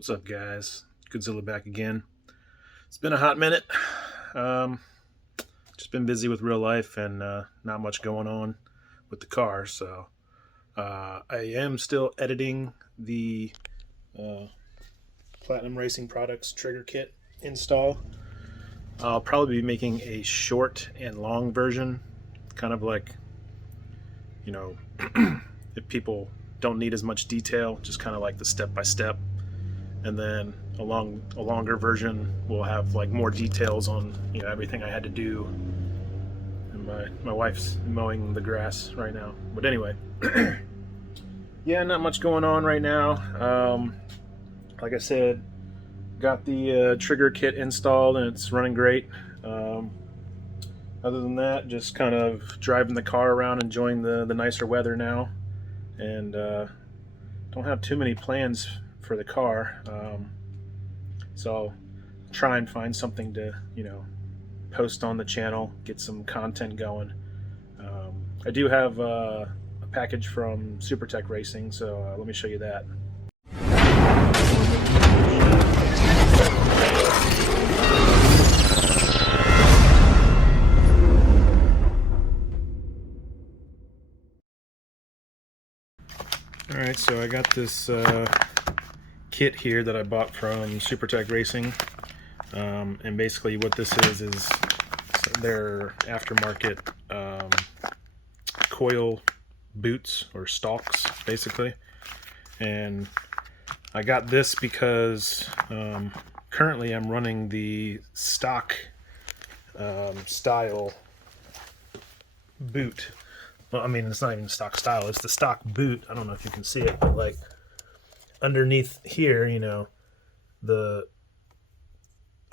What's up, guys? GoodeZilla back again. It's been a hot minute. Just been busy with real life and not much going on with the car. So I am still editing the Platinum Racing Products trigger kit install. I'll probably be making a short and long version, kind of like, you know, if people don't need as much detail, just kind of like the step-by-step. And then a longer version will have like more details on, you know, everything I had to do. And my wife's mowing the grass right now. But anyway, yeah, not much going on right now. Like I said, got the trigger kit installed and it's running great. Other than that, just kind of driving the car around, enjoying the nicer weather now, and don't have too many plans for the car, so I'll try and find something to, you know, post on the channel, get some content going. I do have a package from Supertec Racing, so let me show you that. Alright, so I got this kit here that I bought from Supertec Racing, and basically what this is their aftermarket Coil boots, or Stalks basically. And I got this because currently I'm running the stock style boot. Well, I mean, it's not even stock style, it's the stock boot. I don't know if you can see it, but like underneath here, you know, it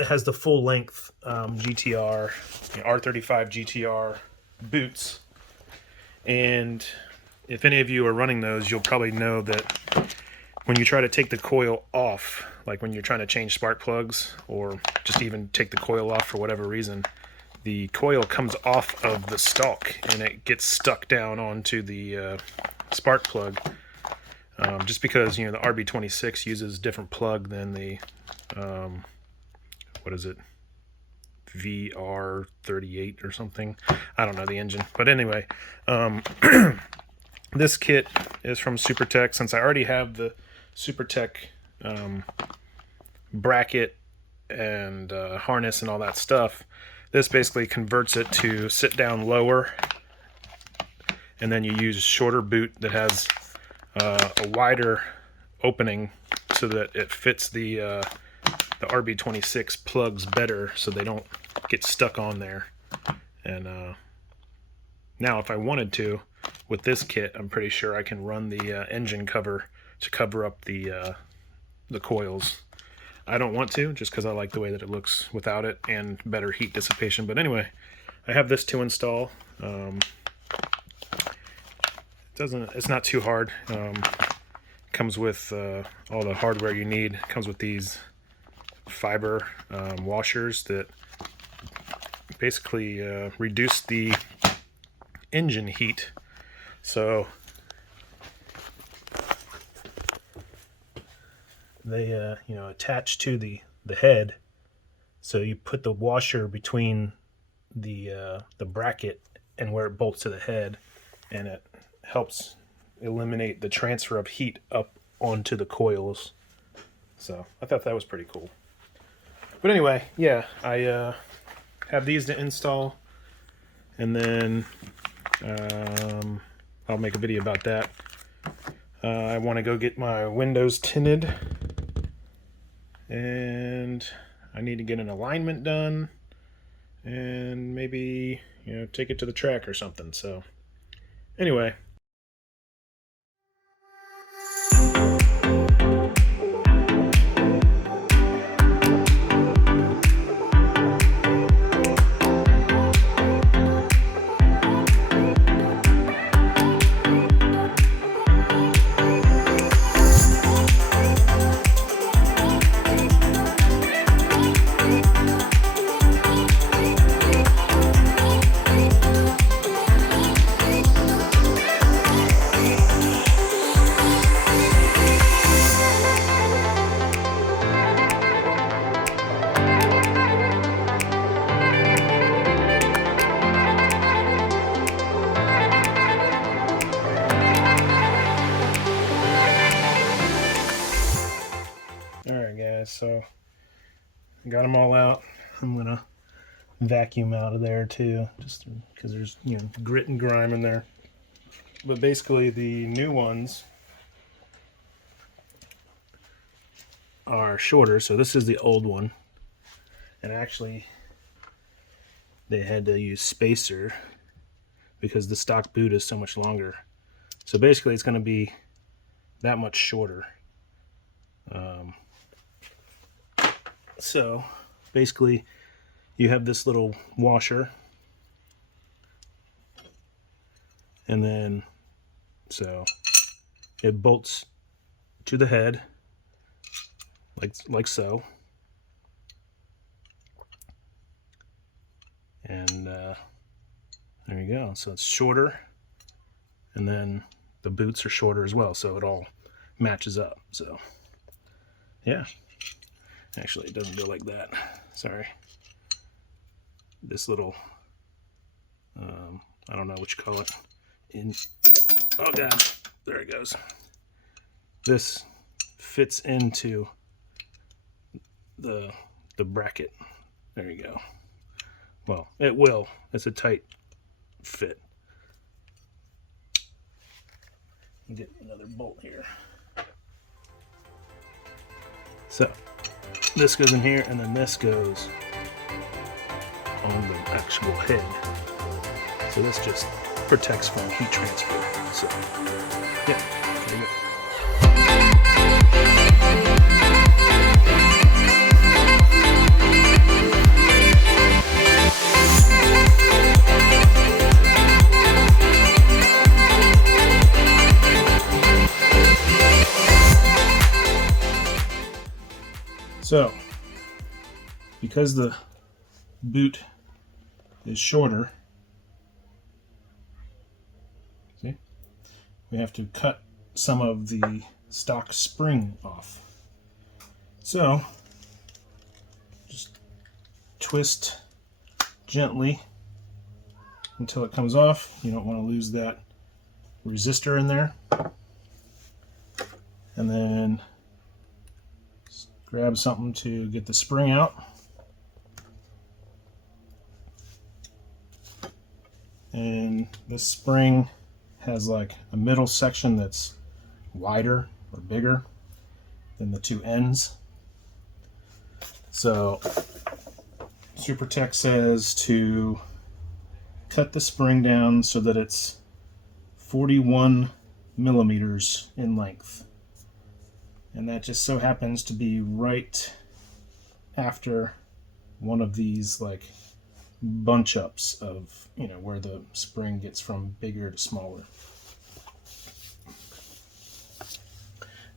has the full length GTR, you know, R35 GTR boots. And if any of you are running those, you'll probably know that when you try to take the coil off, like when you're trying to change spark plugs or just even take the coil off for whatever reason, the coil comes off of the stalk and it gets stuck down onto the spark plug, just because, you know, the RB26 uses different plug than the what is it, VR38 or something. I don't know the engine, but anyway, this kit is from Supertec. Since I already have the Supertec bracket and harness and all that stuff, this basically converts it to sit down lower, and then you use a shorter boot that has a wider opening so that it fits the RB26 plugs better, so they don't get stuck on there. And now if I wanted to, with this kit, I'm pretty sure I can run the engine cover to cover up the coils. I don't want to, just because I like the way that it looks without it and better heat dissipation. But anyway, I have this to install. It's not too hard. Comes with all the hardware you need. Comes with these fiber washers that basically reduce the engine heat. So they you know, attach to the head, so you put the washer between the bracket and where it bolts to the head, and it helps eliminate the transfer of heat up onto the coils. So I thought that was pretty cool. But anyway, yeah, I have these to install, and then I'll make a video about that. I want to go get my windows tinted, and I need to get an alignment done, and maybe, you know, take it to the track or something. So anyway. Alright guys, so I got them all out. I'm going to vacuum out of there too, just because there's, you know, grit and grime in there. But basically the new ones are shorter, so this is the old one. And actually they had to use spacer because the stock boot is so much longer. So basically it's going to be that much shorter. So basically you have this little washer, and then so it bolts to the head like so, and there you go. So it's shorter, and then the boots are shorter as well, so it all matches up. So yeah, actually it doesn't go like that, sorry. This little I don't know what you call it, oh god, there it goes. This fits into the bracket. There you go. Well, it will. It's a tight fit. Get another bolt here. So this goes in here, and then this goes on the actual head. So this just protects from heat transfer. So yeah, there you go. So, because the boot is shorter, see, we have to cut some of the stock spring off. So, just twist gently until it comes off. You don't want to lose that resistor in there. And then grab something to get the spring out. And this spring has like a middle section that's wider or bigger than the two ends. So Supertec says to cut the spring down so that it's 41 millimeters in length. And that just so happens to be right after one of these like bunch ups of, you know, where the spring gets from bigger to smaller.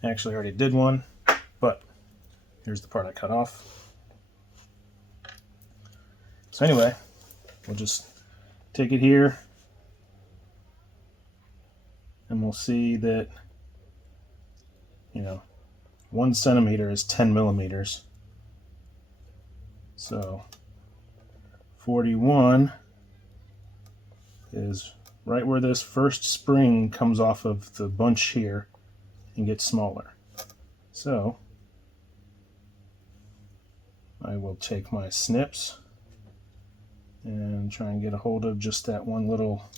Actually, I already did one, but here's the part I cut off. So anyway, we'll just take it here, and we'll see that, you know, 1 centimeter is 10 millimeters. So 41 is right where this first spring comes off of the bunch here and gets smaller. So I will take my snips and try and get a hold of just that one little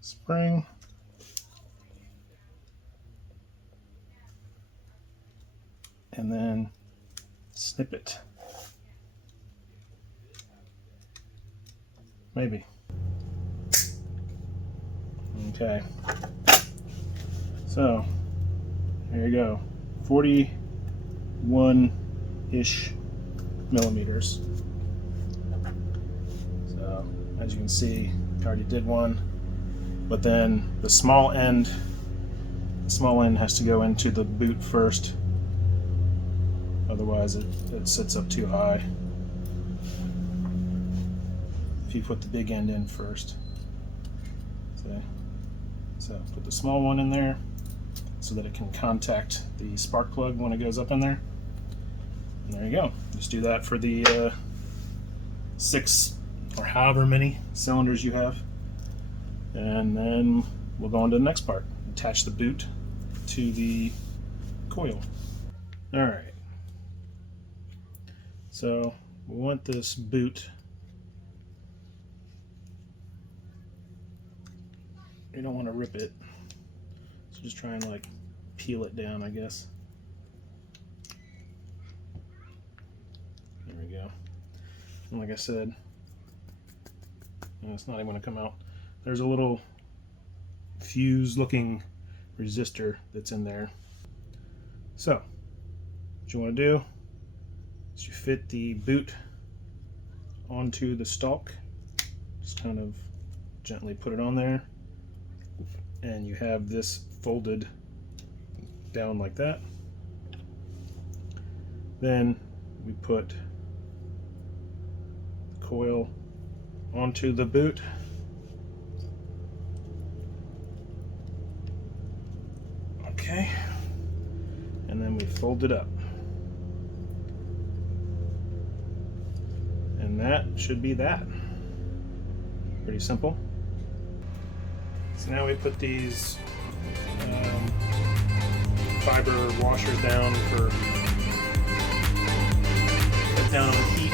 spring. And then snip it. Maybe. Okay. So, there you go. 41-ish millimeters. So, as you can see, I already did one. But then the small end has to go into the boot first. Otherwise it sits up too high if you put the big end in first. So put the small one in there so that it can contact the spark plug when it goes up in there. And there you go. Just do that for the 6 or however many cylinders you have. And then we'll go on to the next part. Attach the boot to the coil. All right, so we want this boot. You don't want to rip it, so just try and like peel it down, I guess. There we go. And like I said, it's not even going to come out. There's a little fuse looking resistor that's in there. So what you want to do is you fit the boot onto the stalk, just kind of gently put it on there, and you have this folded down like that. Then we put the coil onto the boot. Okay, and then we fold it up, and that should be that. Pretty simple. So now we put these fiber washers down for cut down on the heat.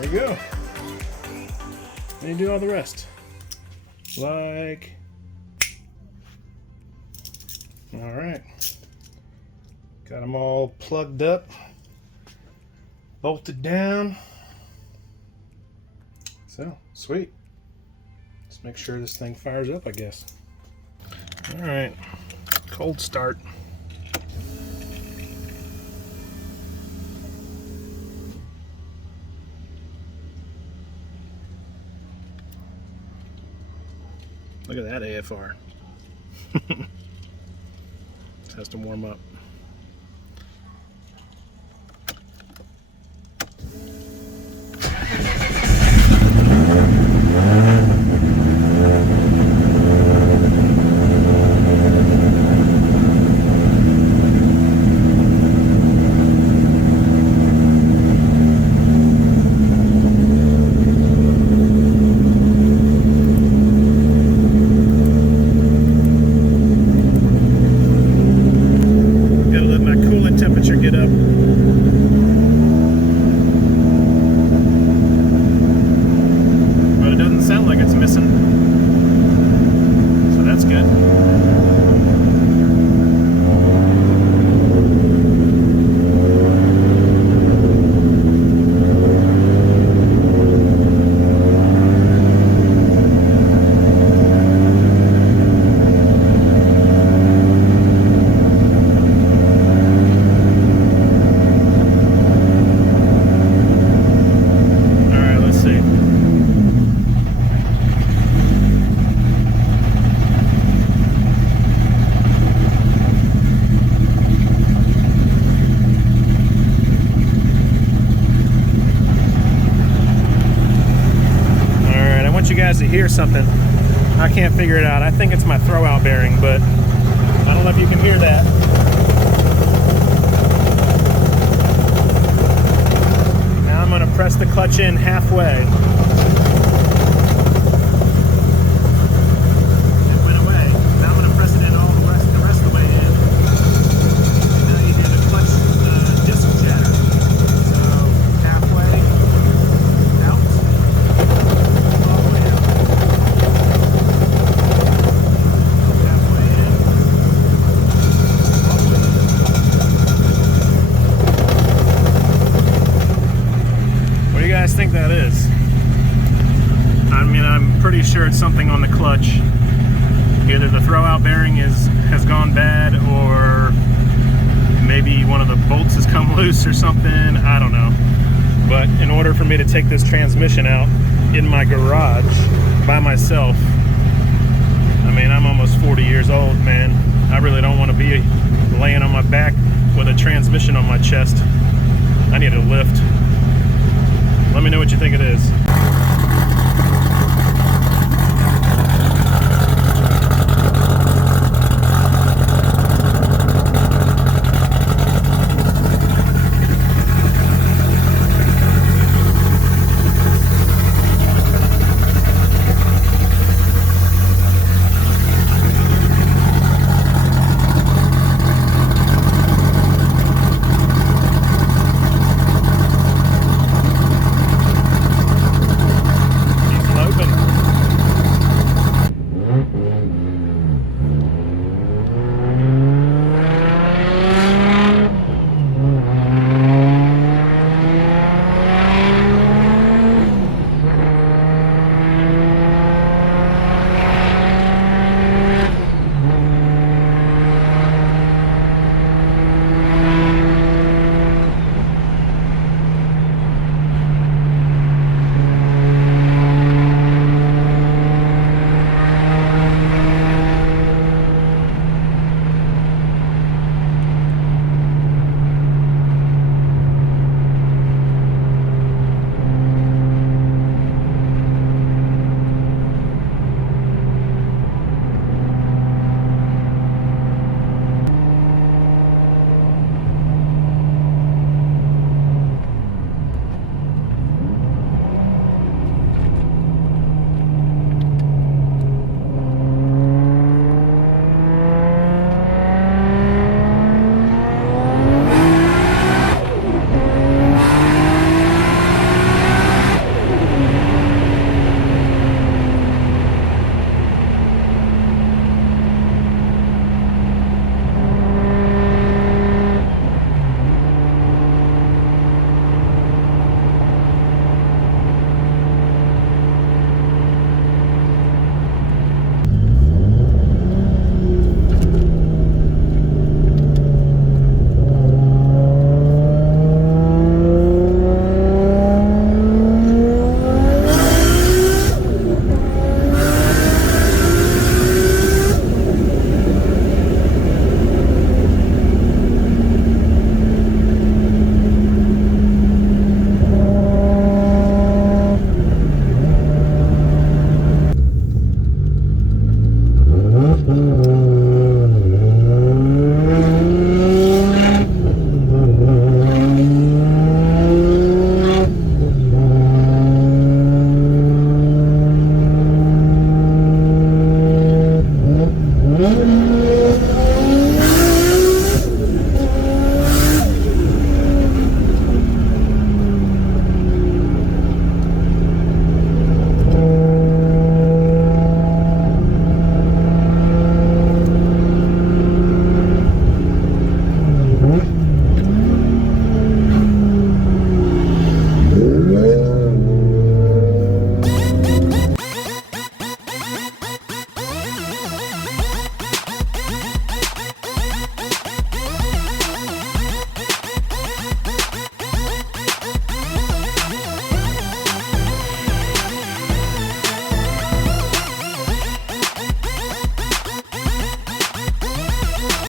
There you go. And you do all the rest. Like, all right. Got them all plugged up, bolted down. So, sweet. Let's make sure this thing fires up, I guess. All right, cold start. Look at that AFR. This has to warm up. Get up. But it doesn't sound like it's missing, so that's good. You guys to hear something. I can't figure it out. I think it's my throwout bearing, but I don't know if you can hear that. Now I'm going to press the clutch in halfway. It went away. Now I'm going to press it in all the rest of the way in. And now you hear the clutch disc chatter. So halfway out. Think that is. I mean, I'm pretty sure it's something on the clutch. Either the throwout bearing has gone bad, or maybe one of the bolts has come loose or something. I don't know. But in order for me to take this transmission out in my garage by myself, I mean, I'm almost 40 years old, man. I really don't want to be laying on my back with a transmission on my chest. I need a lift. Let me know what you think it is.